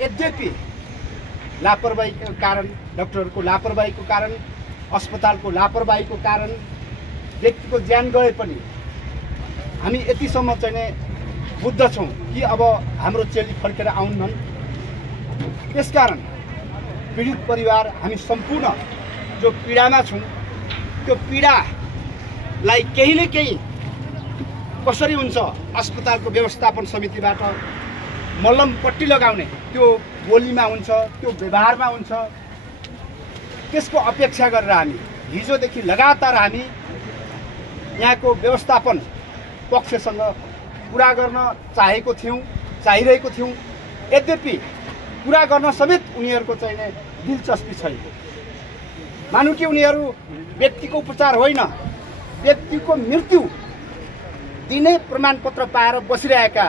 यद्यपि लापरवाहीको कारण, डाक्टरको लापरवाहीको कारण, अस्पतालको लापरवाहीको कारण व्यक्तिको ज्यान गए पनि हामी यतिसम्म चाहिँ बुद्ध छौँ कि अब हाम्रो चेली फर्केर आउनुहुन्। त्यसकारण पीडित परिवार हामी सम्पूर्ण जो पीडामा छौँ त्यो पीडालाई केही न केही कसरी हुन्छ अस्पतालको व्यवस्थापन समितिबाट मल्लम पट्टी लगाउने त्यो बोलीमा हुन्छ, त्यो व्यवहारमा हुन्छ। त्यसको अपेक्षा गरेर हामी हिजोदेखि लगातार हामी यहाँको व्यवस्थापन पक्षसँग कुरा गर्न चाहिरहेको थियौँ। यद्यपि कुरा गर्न समेत उनीहरूको चाहिँ दिलचस्पी छैन। मानौँ कि उनीहरू व्यक्तिको उपचार होइन, व्यक्तिको मृत्यु दिने प्रमाणपत्र पाएर बसिरहेका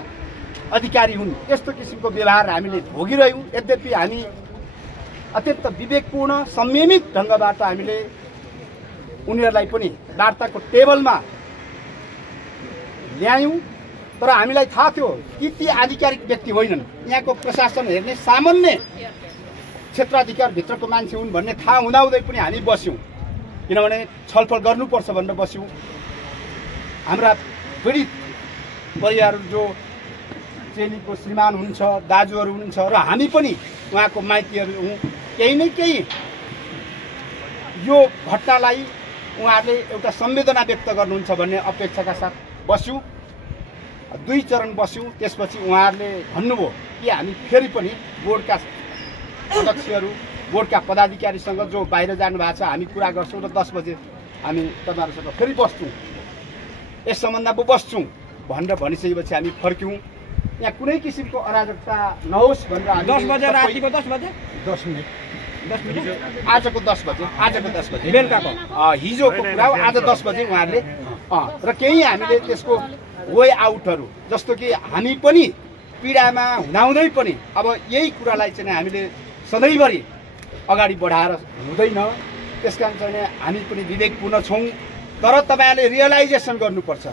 अधिकारी हुन्। यस्तो किसिमको व्यवहार हामीले भोगिरह्यौँ। यद्यपि हामी अत्यन्त विवेकपूर्ण संयमित ढङ्गबाट हामीले उनीहरूलाई पनि वार्ताको टेबलमा ल्यायौँ। तर हामीलाई थाहा थियो कि ती आधिकारिक व्यक्ति होइनन्, यहाँको प्रशासन हेर्ने सामान्य क्षेत्राधिकारभित्रको मान्छे हुन् भन्ने थाहा हुँदाहुँदै पनि हामी बस्यौँ। किनभने छलफल गर्नुपर्छ भनेर बस्यौँ। हाम्रा पीडित परिवार जो चेलीको श्रीमान हुनुहुन्छ, दाजुहरू हुनुहुन्छ र हामी पनि उहाँको माइतीहरू हौँ। केही न केही यो घटनालाई उहाँहरूले एउटा संवेदना व्यक्त गर्नुहुन्छ भन्ने अपेक्षाका साथ बस्यौँ। 2 चरण बस्यौँ। त्यसपछि उहाँहरूले भन्नुभयो कि हामी फेरि पनि बोर्डका सदस्यहरू, बोर्डका पदाधिकारीसँग जो बाहिर जानुभएको छ हामी कुरा गर्छौँ र 10 बजे हामी तपाईँहरूसँग फेरि बस्छौँ, यस सम्बन्धमा बस्छौँ भनेर भनिसकेपछि हामी फर्क्यौँ। यहाँ कुनै किसिमको अराजकता नहोस् भनेर 10 बजे रातिको 10 बजे 10 मिनट आजको 10 बजे बेलुकाको हिजोको कुरा हो। आज 10 बजे उहाँहरूले र केही हामीले त्यसको वे आउटहरू जस्तो कि हामी पनि पीडामा हुँदाहुँदै पनि अब यही कुरालाई चाहिँ हामीले सधैँभरि अगाडि बढाएर हुँदैन। त्यसकारण चाहिँ हामी पनि विवेकपूर्ण छौँ। तर तपाईँहरूले रियलाइजेसन गर्नुपर्छ,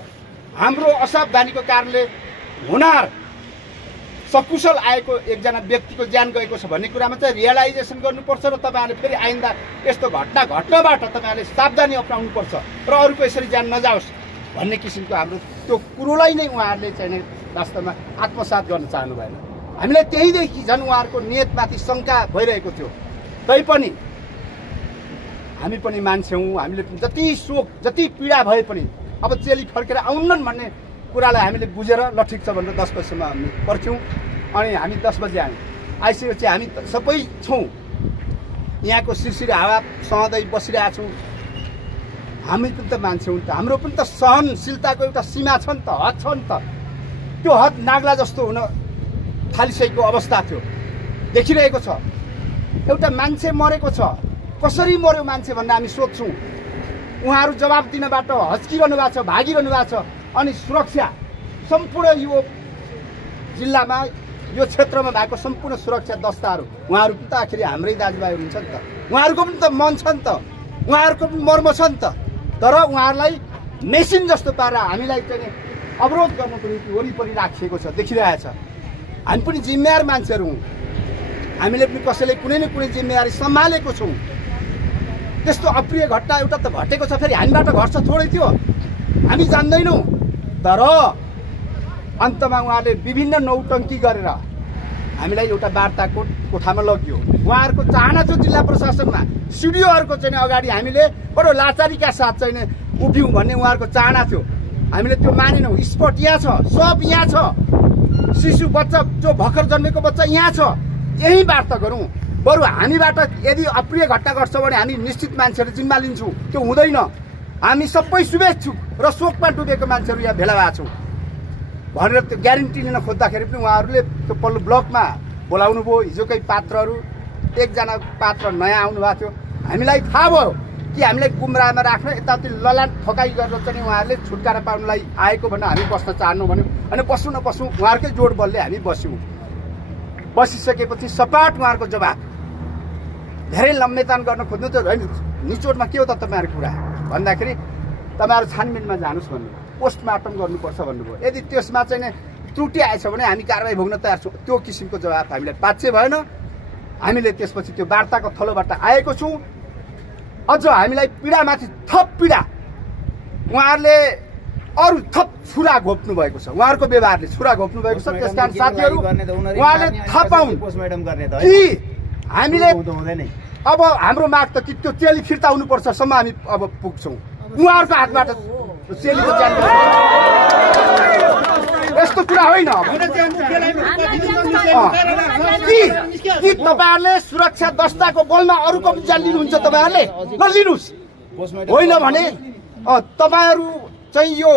हाम्रो असावधानीको कारणले हुनार सकुशल आएको एकजना व्यक्तिको ज्यान गएको छ भन्ने कुरामा चाहिँ रियलाइजेसन गर्नुपर्छ र तपाईँहरूले फेरि आइन्दा यस्तो घटनाबाट तपाईँहरूले सावधानी अपनाउनुपर्छ र अरूको यसरी ज्यान नजाओस् भन्ने किसिमको हाम्रो त्यो कुरोलाई नै उहाँहरूले चाहिँ वास्तवमा आत्मसात गर्न चाहनु भएन। हामीलाई त्यहीदेखि झन् उहाँहरूको नियतमाथि शङ्का भइरहेको थियो। तैपनि हामी पनि मान्छे हौँ, हामीले जति शोक जति पीडा भए पनि अब चेली फर्केर आउन्नन् भन्ने कुरालाई हामीले बुझेर ल ठिक छ भनेर 10 बजीसम्म हामी पर्ख्यौँ। अनि हामी 10 बजे आइसकेपछि हामी सबै छौँ यहाँको सिरसिर हावा सहँदै बसिरहेको छौँ। हामी पनि त मान्छे हुन् त, हाम्रो पनि त सहनशीलताको एउटा सीमा छ नि त, हद छ नि त। त्यो हद नाग्ला जस्तो हुन थालिसकेको अवस्था थियो, देखिरहेको छ। एउटा मान्छे मरेको छ, कसरी मर्यो मान्छे भनेर हामी सोध्छौँ। उहाँहरू जवाब दिनबाट हच्किरहनु भएको छ, भागिरहनु भएको छ। अनि सुरक्षा सम्पूर्ण यो जिल्लामा यो क्षेत्रमा भएको सम्पूर्ण सुरक्षा दस्ताहरू उहाँहरू पनि त आखिर हाम्रै दाजुभाइहरू हुन्छ नि त, उहाँहरूको पनि त मन छ नि त, उहाँहरूको पनि मर्म छ नि त। तर उहाँहरूलाई मेसिन जस्तो पारेर हामीलाई चाहिँ अवरोध गर्नको निम्ति वरिपरि राखिएको छ, देखिरहेछ। हामी पनि जिम्मेवार मान्छेहरू हौँ, हामीले पनि कसैले कुनै न कुनै जिम्मेवारी सम्हालेको छौँ। त्यस्तो अप्रिय घटना एउटा त घटेको छ, फेरि हामीबाट घट्छ थोरै थियो, हामी जान्दैनौँ। तर अन्तमा उहाँले विभिन्न नौटङ्की गरेर हामीलाई एउटा वार्ताको कोठामा लग्यो। उहाँहरूको चाहना थियो जिल्ला प्रशासनमा सिडिओहरूको चाहिँ अगाडि हामीले बडो लाचारीका साथ चाहिँ उभियौँ भन्ने उहाँहरूको चाहना थियो। हामीले त्यो मानेनौँ। स्पट यहाँ छ, सब यहाँ छ, शिशु बच्चा जो भर्खर जन्मेको बच्चा यहाँ छ, यही वार्ता गरौँ। बरु हामीबाट यदि अप्रिय घटना घट्छ भने हामी निश्चित मान्छेहरू जिम्मा लिन्छौँ, त्यो हुँदैन। हामी सबै शुभेच्छुक र शोकमा डुबेको मान्छेहरू यहाँ भेला भएको छौँ भनेर त्यो ग्यारेन्टी लिन खोज्दाखेरि पनि उहाँहरूले त्यो पल्लो ब्लकमा बोलाउनु भयो। हिजोकै पात्रहरू, एकजना पात्र नयाँ आउनुभएको थियो। हामीलाई थाहा भयो कि हामीलाई गुमराहमा राख्न यताउति ललाट ठोकाइ गरेर चाहिँ उहाँहरूले छुटकारा पाउनलाई आएको भनेर हामी बस्न चाहनु भन्यो। अनि बसौँ नबसौँ उहाँहरूकै जोड बलले हामी बस्यौँ। बसिसकेपछि सपाट उहाँहरूको जवाब, धेरै लम्बेतान गर्न खोज्नु त होइन, निचोडमा के हो त तपाईँहरूको कुरा भन्दाखेरि तपाईँहरू छानबिनमा जानुहोस् भन्नु, पोस्टमार्टम गर्नुपर्छ भन्नुभयो। यदि त्यसमा चाहिँ त्रुटि आएछ भने हामी कारबाही भोग्न तयार छौँ। त्यो किसिमको जवाफ हामीलाई पाच्य भएन। हामीले त्यसपछि त्यो वार्ताको थलोबाट आएको छौँ। अझ हामीलाई पीडामाथि थप पीडा उहाँहरूले अरू थप छुरा घोप्नु भएको छ। उहाँहरूको व्यवहारले छुरा घोप्नु भएको छ। त्यसकारण साथीहरू उहाँले थाहा पाउन् कि हामीले अब हाम्रो माग त कि त्यो चेली फिर्ता हुनुपर्छसम्म हामी अब पुग्छौँ। उहाँहरूको हातबाट चेलीको ज्यान यस्तो कुरा होइन। कि तपाईँहरूले सुरक्षा दस्ताको बलमा अरूको ज्यान लिनुहुन्छ? तपाईँहरूले ल लिनुहोस्। होइन भने तपाईँहरू चाहिँ यो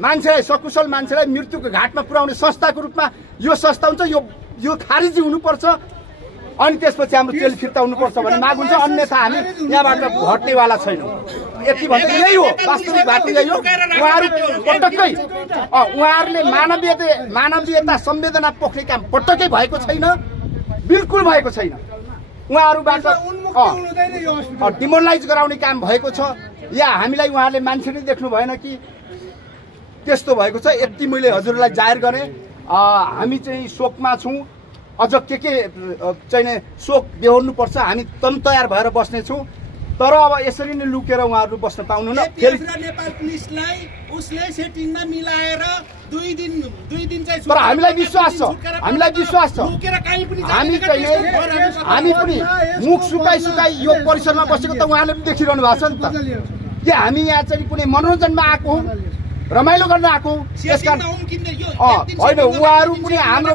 मान्छेलाई सकुशल मान्छेलाई मृत्युको घाटमा पुर्याउने संस्थाको रूपमा यो संस्था हुन्छ। यो खारिजी हुनुपर्छ। अनि त्यसपछि हाम्रो चेली फिर्ता हुनुपर्छ भन्ने माग हुन्छ। अन्यथा हामी यहाँबाट हट्नेवाला छैनौँ। यति भन्दा यही हो वास्तविक बाटो यही हो। उहाँहरू पटक्कै उहाँहरूले मानवीयता संवेदना पोख्ने काम पटक्कै भएको छैन। बिल्कुल भएको छैन। उहाँहरूबाट डिमोरलाइज गराउने काम भएको छ। या हामीलाई उहाँहरूले मान्छे नै देख्नु भएन कि त्यस्तो भएको छ। यति मैले हजुरलाई जाहेर गरेँ। हामी चाहिँ शोकमा छौँ। अझ के चाहिँ शोक बेहोर्नुपर्छ। हामी तम तयार भएर बस्नेछौँ। तर अब यसरी नै लुकेर उहाँहरू बस्न पाउनुहुन्न। फेरि नेपाल पुलिसलाई उसले सेटिङमा मिलाएर दुई दिन चाहिँ तर हामीलाई विश्वास छ। हामीलाई विश्वास छ हामी पनि मुख सुकाइ यो परिसरमा बसेको त उहाँले पनि देखिरहनु भएको छ नि त कि हामी यहाँ चाहिँ कुनै मनोरञ्जनमा आएको हौँ, रमाइलो गर्न आएको। त्यसकारण होइन उहाँहरू पनि हाम्रो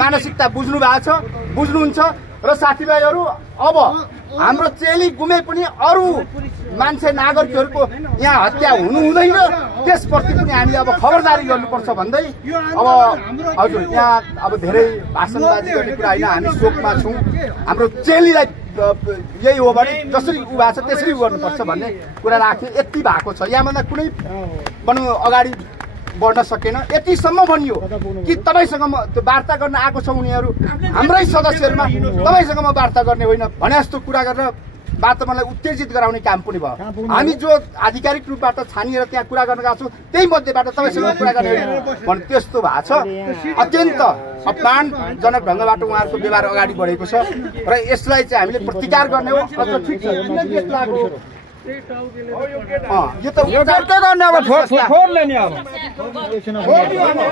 मानसिकता बुझ्नु भएको छ, बुझ्नुहुन्छ। र साथीभाइहरू अब हाम्रो चेली गुमे पनि अरू मान्छे नागरिकहरूको यहाँ हत्या हुनु हुँदैन। त्यसप्रति पनि हामीले अब खबरदारी गर्नुपर्छ भन्दै अब हजुर यहाँ अब धेरै भाषणबाजी गर्ने कुरा होइन। हामी शोकमा छौँ। हाम्रो चेलीलाई यही हो भने जसरी उ भएको छ त्यसरी गर्नुपर्छ भन्ने कुरा राखेँ। यति भएको छ। यहाँभन्दा कुनै भनौँ अगाडि बढ्न सकेन। यतिसम्म भनियो कि तपाईँसँग म त्यो वार्ता गर्न आएको छ। उनीहरू हाम्रै सदस्यहरूमा तपाईँसँग म वार्ता गर्ने होइन भने जस्तो कुरा गरेर वातावरणलाई उत्तेजित गराउने काम पनि भयो। हामी जो आधिकारिक रूपबाट छानिएर त्यहाँ कुरा गर्न गएको छौँ त्यही मध्येबाट तपाईँसँग कुरा गर्ने होइन भने त्यस्तो भएको छ। अत्यन्त अपमानजनक ढङ्गबाट उहाँहरूको व्यवहार अगाडि बढेको छ र यसलाई चाहिँ हामीले प्रतिकार गर्ने हो। ठिक छ यो त